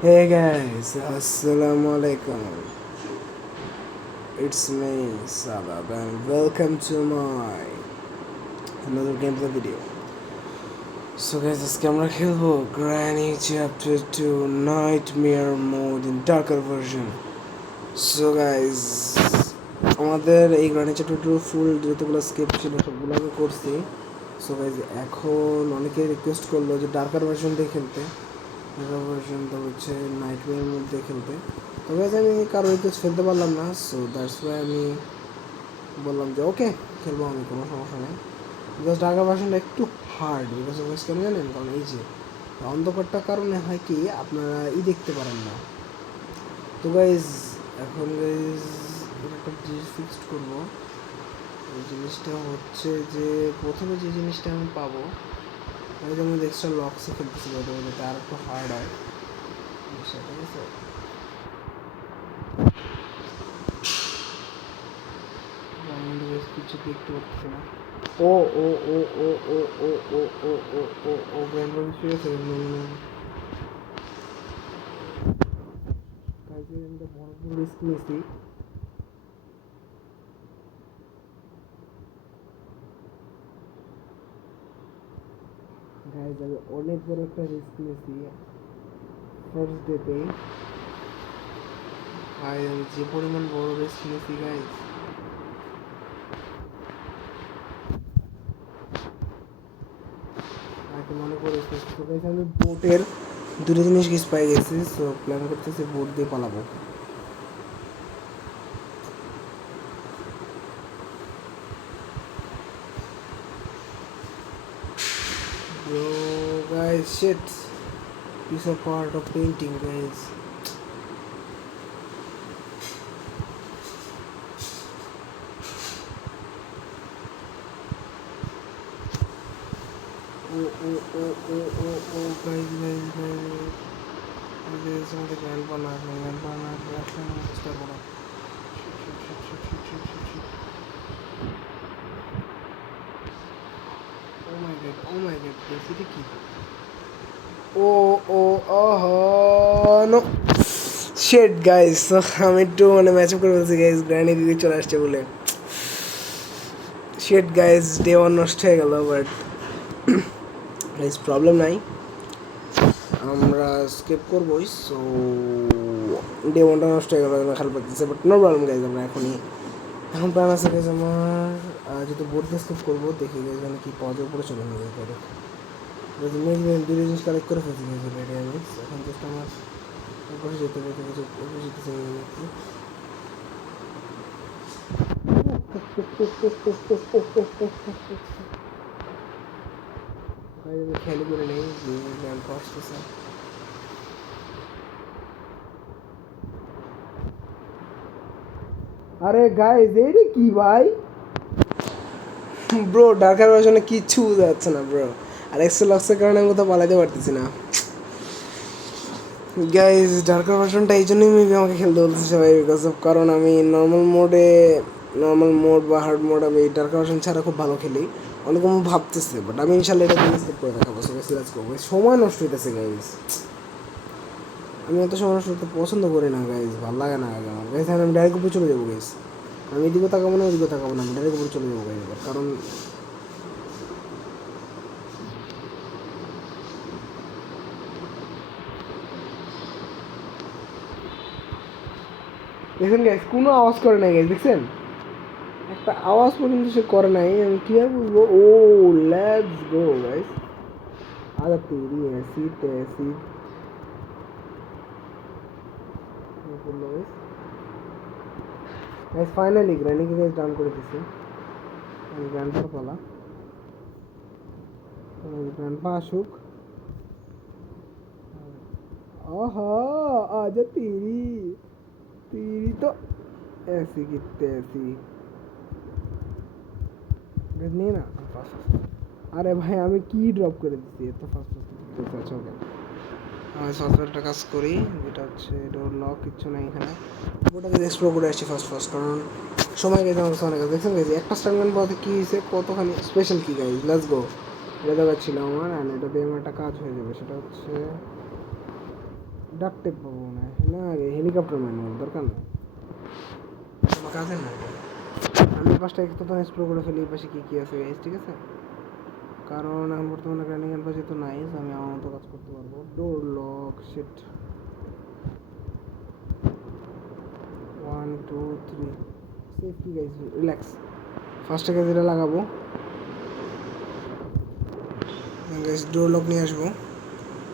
Hey guys, Assalamu alaikum. It's me, Sabab, and welcome to my another gameplay video. So guys, আজকে আমরা খেলবো Granny Chapter 2 Nightmare Mode in Darker Version. So guys, আমাদের এই Granny Chapter 2 ফুল যতগুলো escape ছিল সবগুলো আমি করছি. So guys, এখন অনেকে রিকোয়েস্ট করলো যে ডার্কার ভার্সন দিয়ে খেলতে. ডার্কার ভার্সন তো হচ্ছে নাইটমেয়ার মধ্যে খেলতে. তবে আজ আমি কারো রিকোয়েস্ট ফেলতে পারলাম না, সো দ্যাটস ওয়াই আমি বললাম যে ওকে খেলবো, আমি কোনো সমস্যা নেই। বিকজ ডার্কার ভার্সনটা একটু হার্ড, বিকজ অফ কেন জানেন, কারণ এই যে অন্ধকারটার কারণে হয় কি আপনারা দেখতে পারেন না। তো গাইজ এখন গাইজ একটা জিনিস ফিক্সড করবো। এই জিনিসটা হচ্ছে যে প্রথমে যে জিনিসটা আমি পাবো, আমি যেমন এক্সট্রা লক্সে খেলতেছি যাতে আর একটু হার্ড হয় সেটা, ঠিক আছে? কিছু দেখতে পাচ্ছি না। ও ও ও ও ও ও ও ও ও ও ও ব্যাঙ্গল ঠিক আছে। কালকে আমি তো বড় রিস্ক নিয়েছি। গাইজ আমি অনেক বড় একটা রিস্ক নিয়েছি ফার্স্ট ডেতেই। ভাই আমি যে পরিমাণ বড় রিস্ক নিয়েছি গাইজ, আগে মনে করে গাইজ আমি বোটের দুটো জিনিস গিস পাই গেছি, সো প্ল্যান করতেছি বোট দিয়ে পালাবো। Bro, guys, shit. These are part of painting, guys. Oh, guys. There's only grandpa actually step on up. Shit. Oh my god, guys, এটা কি? No. Shit, guys. So, আমি একটু match up করে বলছি guys, Grande দিদি চলে আসছে বলে। শিট গাইজ, ডে ওয়ান নষ্ট হয়ে গেল, বাট গাইজ প্রবলেম নাই, আমরা স্কিপ করবোই। সো ডে ওয়ানটা নষ্ট হয়ে গেল, খেয়াল পাচ্ছি, বাট নো প্রবলেম গাইজ। আমরা এখন প্ল্যান আছে গাইজ আমার, যেহেতু বোর্ড দিয়ে স্কিপ করবো, দেখি গাইজ মানে কি পাওয়া যায়, উপরে চলে নিয়ে যেতে হবে। দুটো জিনিস কালেক্ট করে ফেলছি গাইজ অলরেডি আমি। এখন জাস্ট আমার উপরে যেতে খেয়ালি করে নেই যে ল্যাম্প আসতেছে। আরে গাইজ এইটা কি ভাই? ব্রো ডার্কার ভার্সনে কিচ্ছু বোঝা যাচ্ছে না ব্রো, আর এক্সেলক্সের কারণে আমি কোথাও পালাতে পারতেছি না গাইজ। ডার্কার ভার্সনটা এই জন্যই মেবি আমাকে খেলতে বলতেছে সবাই, বিকজ অফ কারণ আমি নর্মাল মোড বা হার্ড মোড আমি ডার্কার ভার্সন ছাড়া খুব ভালো খেলি। অনেক ভাবতেছে, বাট আমি ইনশাল্লাহ এটা দিয়ে স্কিপ করে দেখাবো। সময় নষ্ট হইতেছে গাইজ, আমি অত সময় নষ্ট করতে পছন্দ করি না গাইজ, ভালো লাগে না আগে আমার গাইজ। আমি ডাইরেক্ট উপরে চলে যাবো গাইজ, আমি এদিকে তাকাবো না ওদিকে তাকাবো না, আমি ডাইরেক্ট উপরে চলে যাবো গাইজ। কারণ দেখেন গাইজ কোনো আওয়াজ করে নাই গাইজ, দেখছেন একটা আওয়াজ পর্যন্ত সে করে নাই। আমি কীভাবে বলবো? Oh let's go guys. আরে তেরি ऐसी तैसी বললো গাইজ। গাইজ ফাইনালি গ্র্যান্ডিকে গাইজ ডাউন করে দিছি। গ্র্যান্ডপার পালা, গ্র্যান্ডপা আসুক। आहा आजा तेरी तेरी तो ऐसी की तैसी নিয়ে না। আরে ভাই আমি কি ড্রপ করে দিচ্ছি এত ফাস্ট ফাস্ট। ওকে আমি সফটওয়্যারটা কাজ করি, যেটা হচ্ছে ডোর লক কিচ্ছু নেই এখানে। ওটাকে এক্সপ্লোর করে আসছি ফার্স্ট, কারণ সময় গেছে আমার অনেক কাছে। দেখছেন গেছি একটা স্টারম্যান পথে কী হয়েছে, কতখানি স্পেশাল কি গাইজ। লেটস গো, এটা দেখার ছিল আমার, অ্যান্ড এটা দিয়ে আমার একটা কাজ হয়ে যাবে, সেটা হচ্ছে ডাক টেপ পাবো না না হেলিকপ্টার ম্যানুয়াল দরকার নেই আমার কাছে না আমি পাঁচটা একটু এক্সপ্লোর করে ফেলি এই পাশে কী কী আছে গাইস ঠিক আছে কারণ এখন বর্তমানে গ্রাইন্ডিং এর পাশে তো নাই আমি আমার মতো কাজ করতে পারবো ডোর লক শিট 1 2 3 সেফ কি গাইস রিল্যাক্স ফার্স্টে কাজ এটা লাগাবো গাইস ডোর লক নিয়ে আসবো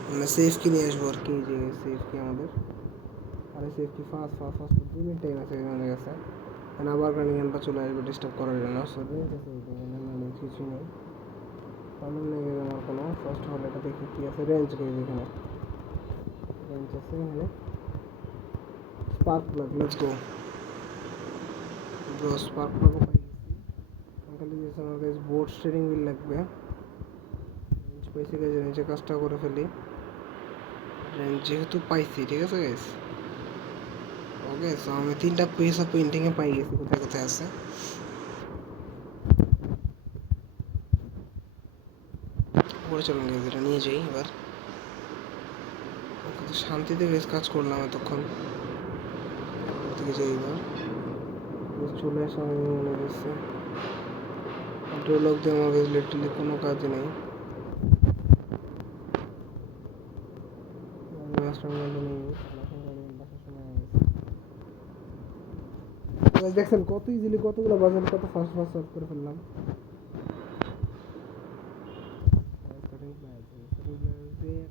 মানে সেফ কি নিয়ে আসবো আর কি যে সেফ কি আমাদের আরে সেফ কি ফাস্ট 2 মিনিট টাইম আছে আমাদের কাছে এন্ড আবার গ্রাইন্ডিং এর পাশে চলে আসবে ডিস্টার্ব করার জন্য সো রেঞ্জ আছে এখানে মানে কিছু নেই প্রবলেম নেই আমার কোনো ফার্স্ট হল এটা দেখি কি আছে রেঞ্জ গাইস এখানে রেঞ্জ আছে এখানে spark plug let's go bro spark plug পাই গেছি খালি যে আমার গাইস বোর্ড স্টিয়ারিং হুইল লাগবে রেঞ্জ পাইছি গাইস রেঞ্জে কাজটা করে ফেলি রেঞ্জ যেহেতু পাইছি ঠিক আছে গাইস ওকে সো আমি তিনটা পিস অফ পেইন্টিং এ পাই গেছি কোথায় কোথায় আছে পরে চলুন গাইস এটা নিয়ে যাই এবার কত শান্তিতে বেশ কাজ করলাম এতক্ষণ থেকে যাই এবার চলে আসা আমি মনে করছে ডোলক দিয়ে আমার বেশ লিটারলি কোনো কাজ নেই দেখছেন কত ইজিলি কতগুলো বাজার কত ফাস্ট ফাস্ট সলভ করে ফেললাম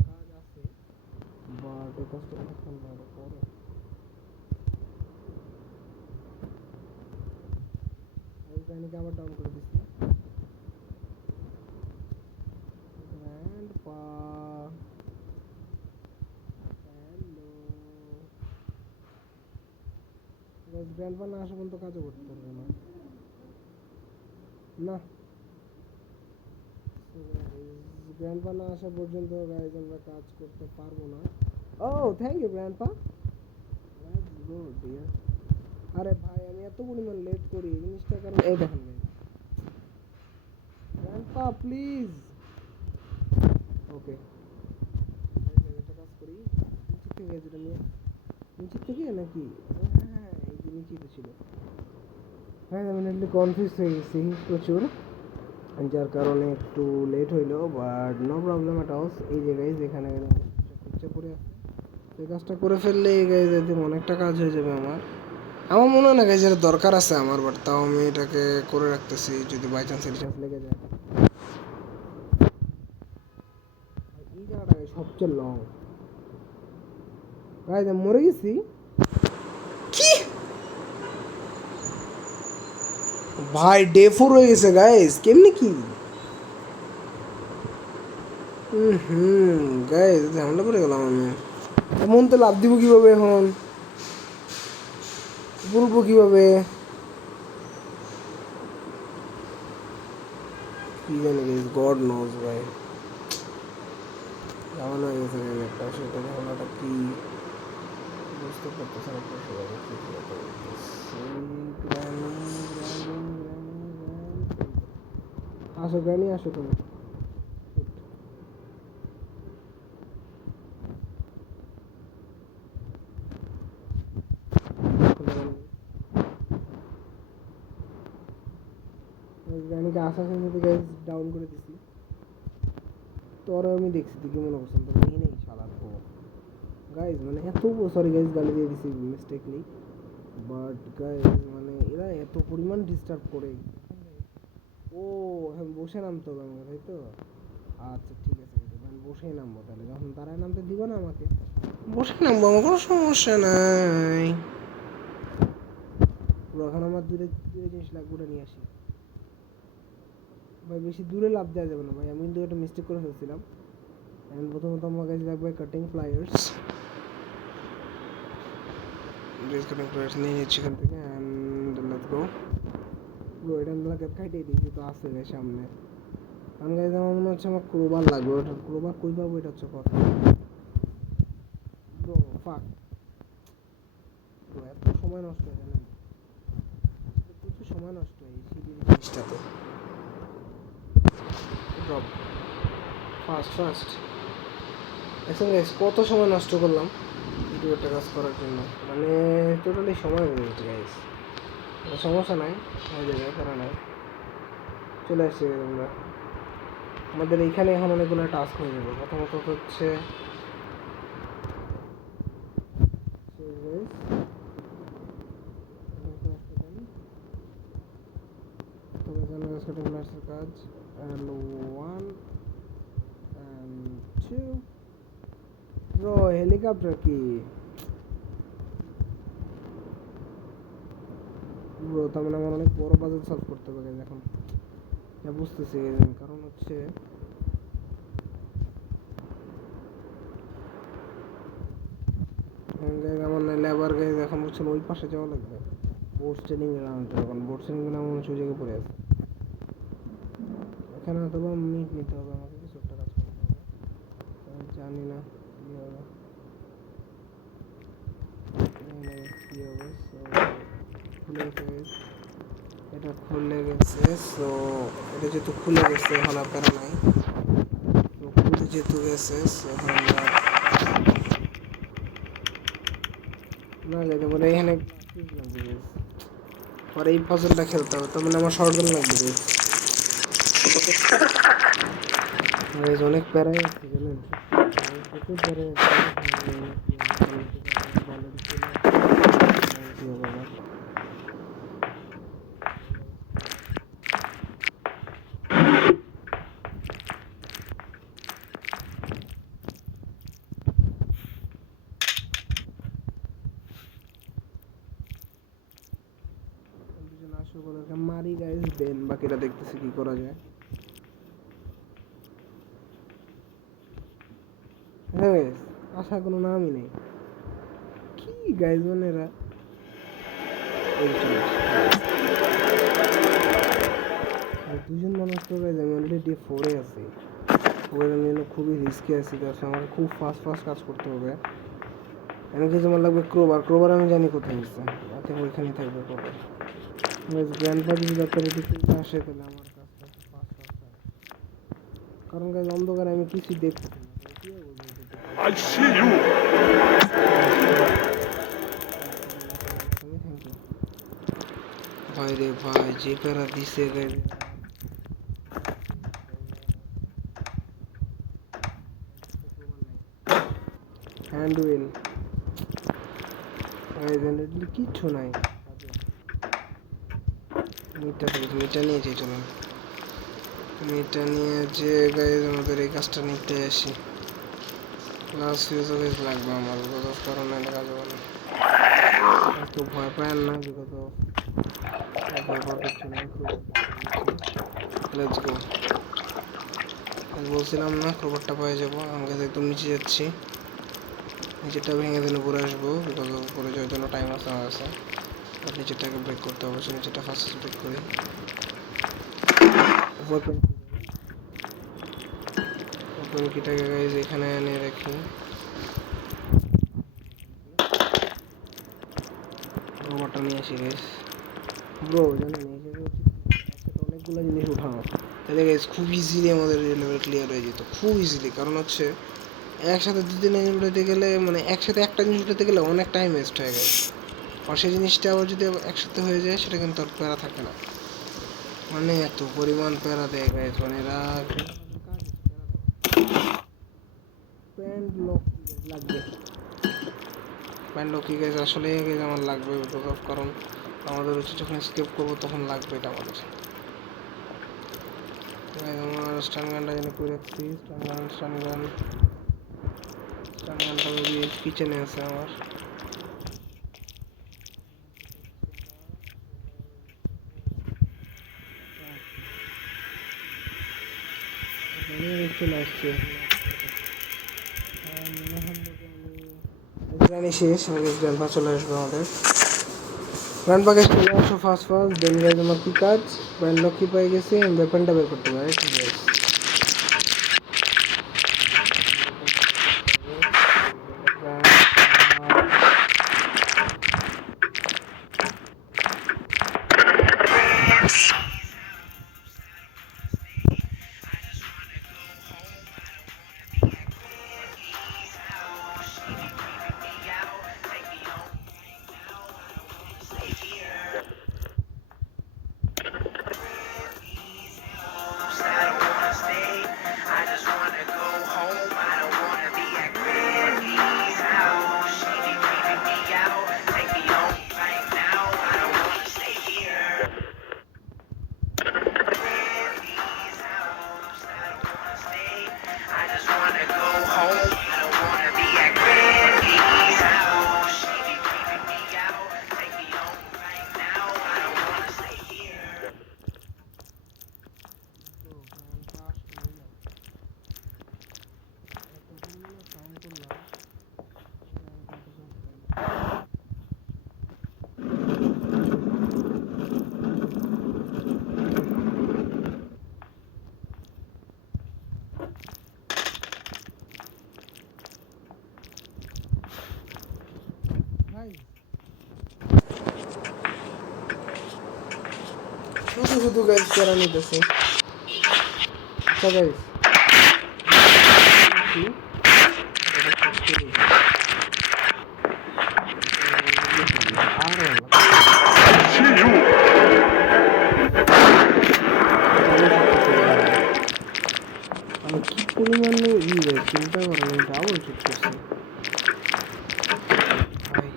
কাজ আছে বাট এই কাজটা এখন পরে কাহিনীকে আবার ডাউন করে দিচ্ছি গ্র্যান্ডপা হ্যালো গ্র্যান্ডপা না আসা পর্যন্ত কাজও করতে পারবে না না গ্র্যান্ডপা না আসা পর্যন্ত গাইজ আমরা কাজ করতে পারবো না oh thank you grandpa let's go dear আরে ভাই আমি এত পরিমাণ লেট করি এই জিনিসটার কারণে এই দেখেন গ্র্যান্ডপা প্লিজ ওকে একটা কাজ করি নিচে থেকে যেটা নিয়ে নিচে থেকে নাকি হ্যাঁ এই যে নিচেই তো ছিল হ্যাঁ আমি নেটলি কনফিউজ হয়ে গেছি প্রচুর যার কারণে একটু লেট হইলো but no problem at all এই যে গাইজ এখানে পিকচার করে আছে এই কাজটা করে ফেললে এই গাইজ একদম অনেকটা কাজ হয়ে যাবে আমার আমার মনে হয় না গাইজ এর দরকার আছে আমার বাট তাও আমি এটাকে করে রাখতেছি যদি বাই চান্স এটা লেগে যায় এই জায়গাটা সবচেয়ে লং গাইজ আমি মরে গেছি কি ভাই ডে 4 হয়ে গেছে গাইজ কেমনি কি গাইজ ঝামেলা করে গেলাম আমি এমন তো লাভ দিব কিভাবে এখন বলবো কিভাবে কি জানি গাইজ গড নোজ ভাই ঝামেলা হয়ে গেছে একটা সেটা ঝামেলাটা কি বুঝতে পারতেছে না আসো গ্রানি আসো তুমি গ্রানিকে আসার সাথে গাইজ ডাউন করে দিছি তোর আমি দেখছি তুই কি মনে করছেন তো এই নেই শালার তো গাইজ মানে এত সরি গাইজ গালি দিয়ে দিছি মিস্টেকলি বাট গাইজ মানে এরা এত পরিমাণ ডিস্টার্ব করে ও হ্যাঁ বসে নামতে হবে আমাকে তাই তো আচ্ছা ঠিক আছে আমি বসেই নামবো তাহলে যখন তারাই নামতে দিব না আমাকে বসে নামবো আমার কোনো সমস্যা নাই পুরো এখন আমার দূরে দূরে জিনিস লাগবে ওটা নিয়ে আসি ভাই বেশি দূরে লাভ দেওয়া যাবে না ভাই আমি কিন্তু একটা মিস্টেক করে ফেলছিলাম এখন প্রথমত আমার কাছে লাগবে কাটিং প্লায়ার্স কাটিং প্লায়ার্স নিয়ে নিচ্ছি এখান থেকে অ্যান্ড লেটস গো ব্রো এটা আমরা কাটে দিয়েছি তো আছে রে সামনে কারণ গাইজ আমার মনে হচ্ছে আমার ক্রোবার লাগবে ওটা ক্রোবার কই পাবো এটা হচ্ছে কথা ব্রো ফাক ব্রো এত সময় নষ্ট হয়ে জানেন প্রচুর সময় নষ্ট হয় এই জিনিসটাতে ড্রপ ফাস্ট দেখছেন গাইজ কত সময় নষ্ট করলাম দুই একটা কাজ করার জন্য, মানে টোটালি সময় হয়ে গেছে গাইস। সমস্যা নাই, হয়ে যাবে, করা নাই। চলে আসছি আমরা। আমাদের এইখানে এখন অনেকগুলো টাস্ক হয়ে যাবে। প্রথমত হচ্ছে কাজ and 1 and 2 ব্রো হেলিকপ্টার কি ব্রো? তার মানে আমার অনেক বড় পাজল সলভ করতে হবে এখন, যা বুঝতেছি। কারণ হচ্ছে আমার নাইলে আবার গাইজ এখন বুঝছেন ওই পাশে যাওয়া লাগবে বোর্ড ট্রেনিং গ্রাউন্ড। এখন বোর্ড ট্রেনিং গ্রাউন্ড মনে হচ্ছে ওই জায়গায় পড়ে আছে। এখানে অথবা মিট নিতে হবে, আমাকে কিছু একটা কাজ করতে হবে। আমি জানি না কী হবে কী হবে। সো খুলে গেছে, এটা খুলে গেছে। সো এটা যেহেতু খুলে গেছে এখন আপনারা নাই, তো খুলে যেহেতু গেছে এখন আমরা না যেতে পারে। এখানে পরে এই পাজলটা খেলতে হবে, তার মানে আমার শর্ট গান লাগবে। অনেক প্যারাই আছে জানেন, প্রচুর প্যারাই আছে। মারি গাইস দেন, বাকিটা দেখতেছি কি করা যায়। হ্যাঁ আশা কোনো নামই নেই কি গাইজ, মানে এরা দুজন মানুষ তো গাইজ। আমি অলরেডি 4-এ আছি, আমি খুবই রিস্কে আছি। তার আমার খুব ফাস্ট কাজ করতে হবে। আমি কিছু আমার লাগবে ক্রোবার আমি জানি কোথায় আছে, ওইখানে থাকবে ক্রোবার। গ্র্যান্ডপা যদি ডাক্তারের দিকে আসে তাহলে আমার কাজটা ফাস্ট হয়, কারণ গাইজ অন্ধকারে আমি কিছুই দেখতেছি না। I see you. ভাই রে ভাই, যে প্যারা দিছে গাইজ। হ্যান্ড উইল কিচ্ছু নাই। মিটটা নিয়ে যাই, চলুন মিটটা নিয়ে যে গাইজ আমাদের এই কাজটা নিতে আসি। লাস্ট ফিউজও গাইজ লাগবে আমার, বিকজ কারণ এটা কাজ হবে না। একটু ভয় পায় না, বিকজ ভয় পাওয়ার কিছু নেই। Let's go. বলছিলাম না খবরটা পেয়ে যাবো। আমি একদম নিচে যাচ্ছি, নিচেরটা ভেঙে দিলে উপরে আসবো, বিকজ উপরে যাওয়ার জন্য টাইম আছে আমার কাছে। আর নিচেরটাকে ব্রেক করতে হবে, নিচেরটা ফার্স্ট ব্রেক করি। ওপেন কিটাকে গাইজ এখানে এনে রাখি। রোবটটা নিয়ে আসি গাইজ। ব্রো জানেন এই জায়গায় অনেকগুলো জিনিস উঠানো, তাহলে গাইজ খুব ইজিলি আমাদের লেভেল ক্লিয়ার হয়ে যেত, খুব ইজিলি। কারণ হচ্ছে একসাথে দুদিন জিনিস উঠাতে গেলে, মানে একসাথে একটা জিনিস উঠাতে গেলে অনেক টাইম ওয়েস্ট হয়ে গেছে। আর সেই জিনিসটা আবার যদি একসাথে হয়ে যায় সেটা কিন্তু আর প্যারা থাকে না, মানে এত পরিমাণ প্যারা দেয় গাইজ। মানে এরা প্যান্ট লক লাগবে, প্যান্ট লক কি গাইজ আসলে গাইজ আমার লাগবে, বিকজ কারণ আমাদের হচ্ছে যখন স্কেপ করবো তখন লাগবে এটা আমাদের। আমার স্টান গানটা যেন করে রাখছি, স্টান গানটা কিচেনে আছে আমার। চলে আসছে শেষ, গ্র্যান্ডপা চলে আসবে আমাদের। গ্র্যান্ডপাকে চলে আসো ফার্স্ট দেন গাইজ আমার কি কাজ, ব্যান্ড লক কি পেয়ে গেছি, ওয়েপনটা বের করতে পারে। ঠিক আছে, শুধু শুধু গাইজ প্যারা নিতেছে। আচ্ছা গাইজ আমি কি পরিমাণে চিন্তা করেন ডাবল শুট করছি ভাই।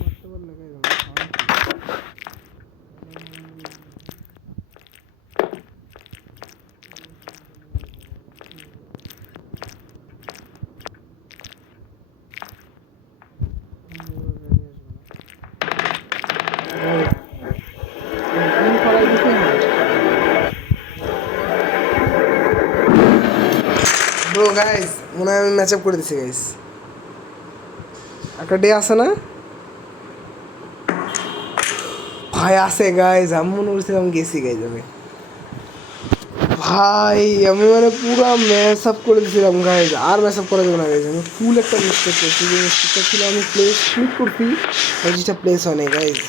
মারতে পারলে ব্রো গাইস মনে হয় আমি ম্যাচ আপ করে দিছি গাইস। একটা ডে আছে না ভাই? আছে গাইস, আমি মনে করছিলাম গেছি গাইস আমি। ভাই আমি মানে পুরো ম্যাচ আপ করে দিয়েছিলাম গাইজ, আর ম্যাচ আপ করা যাবে না গাইজ। আমি ফুল একটা মিস্টেক করছি, যে মিস্টেকটা ছিল আমি প্লেস ক্লিক করছি, ওই জিনিসটা প্লেস হয় নাই গাইজ।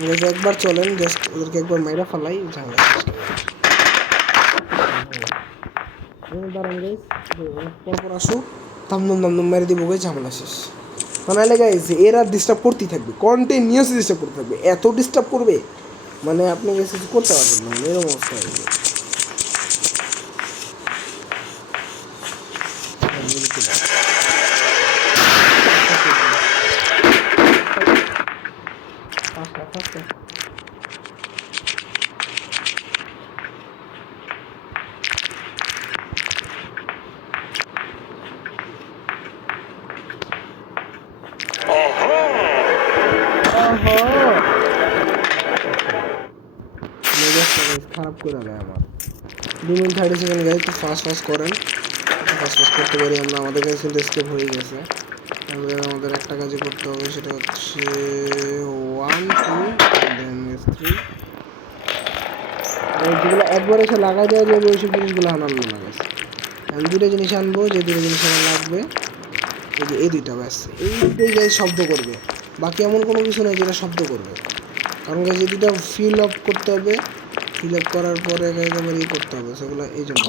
গাইজ একবার চলেন জাস্ট ওদেরকে একবার মেরা ফেলাই ঝামেলা। দাঁড়ান গাইজ, পরপর আসুক, দামদম মেরে দিব গাইজ, ঝামেলা শেষ। নাহলে গাইজ এরা ডিস্টার্ব করতেই থাকবে, কন্টিনিউসলি ডিস্টার্ব করতে থাকবে, এত ডিস্টার্ব করবে মানে আপনি কিছু করতে পারবেন না, মানে এরকম অবস্থা হয়ে যাবে। খারাপ করে দেয় আমার 2 মিনিট 30 সেকেন্ড গাইজ। তো ফাস্ট করেন, ফাস্ট করতে পারি আমরা। আমাদের কাছে কিন্তু স্কেপ হয়ে গেছে। আমাদের একটা কাজই করতে হবে, সেটা হচ্ছে 1 2 দেন 3। যেগুলো একবার এসে লাগাই দেওয়া যাবে ওইসব জিনিসগুলো আনবো না গেছে। আমি দুটো জিনিস আনবো, যে দুটো জিনিস আমার লাগবে এই যে এই দুইটা, ব্যাস এই দুটোই গাইজ শব্দ করবে, বাকি এমন কোনো কিছু নেই যেটা শব্দ করবে। কারণ গাইজ এই দুটো ফিল আপ করতে হবে, ফিল আপ করার পরে গাইজ আবার ইয়ে করতে হবে, সেগুলো এই জন্য।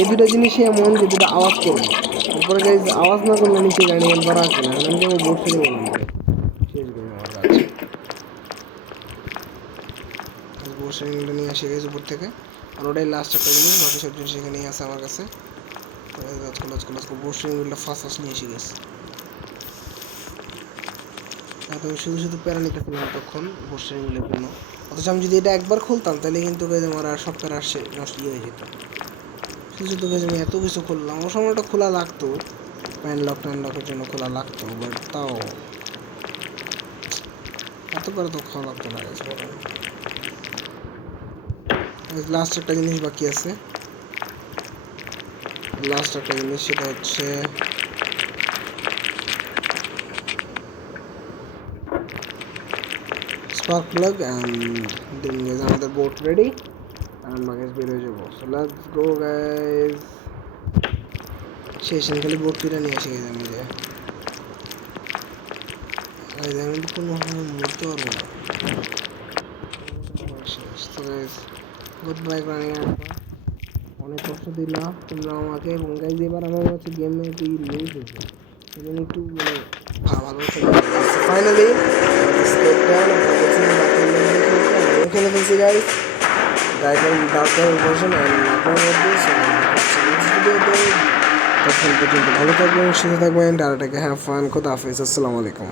এই দুটো জিনিসই এমন যে দুটো আওয়াজ করবে, তারপরে গাইজ আওয়াজ না করলে নিচে গাড়ি বাড়া আসবে না। আমি যাবো বোর্ড ফেলে বললাম শেষ করে আমার কাজ। বোর্ড সেটিংটা নিয়ে আসে গেছে উপর থেকে, আর ওটাই লাস্ট একটা জিনিস, বাকি সব জিনিস এখানেই আছে আমার কাছে। বোর্ড সেটিংটা ফার্স্ট নিয়ে এসে গেছে। আমি শুধু প্যারা নিতেছিলাম তখন বোর্ড সেটিংগুলোর জন্য। অথচ আমি যদি এটা একবার খুলতাম তাহলে কিন্তু আমার আর সব প্যারা নষ্ট হয়ে যেত। শুধু আমি এত কিছু খুললাম, আমার সময়টা খোলা লাগতো, প্যানলকের জন্য খোলা লাগতো, বাট তাও এত করে তো খাওয়া লাগতো না। লাস্ট একটা জিনিস বাকি আছে, লাস্ট একটা জিনিস, সেটা হচ্ছে spark plug and then guys আমাদের বোট রেডি, আমরা গাইজ বের হয়ে যাবো। So let's go guys. শেষ খালি বোট তুলে নিয়ে আসি গাইজ। আমি কোনোভাবে মরতে পারবো না। তো গাইজ গুড বাই রানিং। অনেক কষ্ট দিলা তোমরা আমাকে, এবং গাইজ এবার আমার হচ্ছে গেমে একটু লুজ হয়েছে, এবং একটু মানে ভালো ফাইনালি খেলে ফেলছি গাইজ ডাক্তার ভার্সন আপনার মধ্যে। তখন পর্যন্ত ভালো থাকবেন, সুস্থ থাকবেন, ডাটাটাকে হ্যাভ ফান, খোদা হাফেজ, আসসালামু আলাইকুম।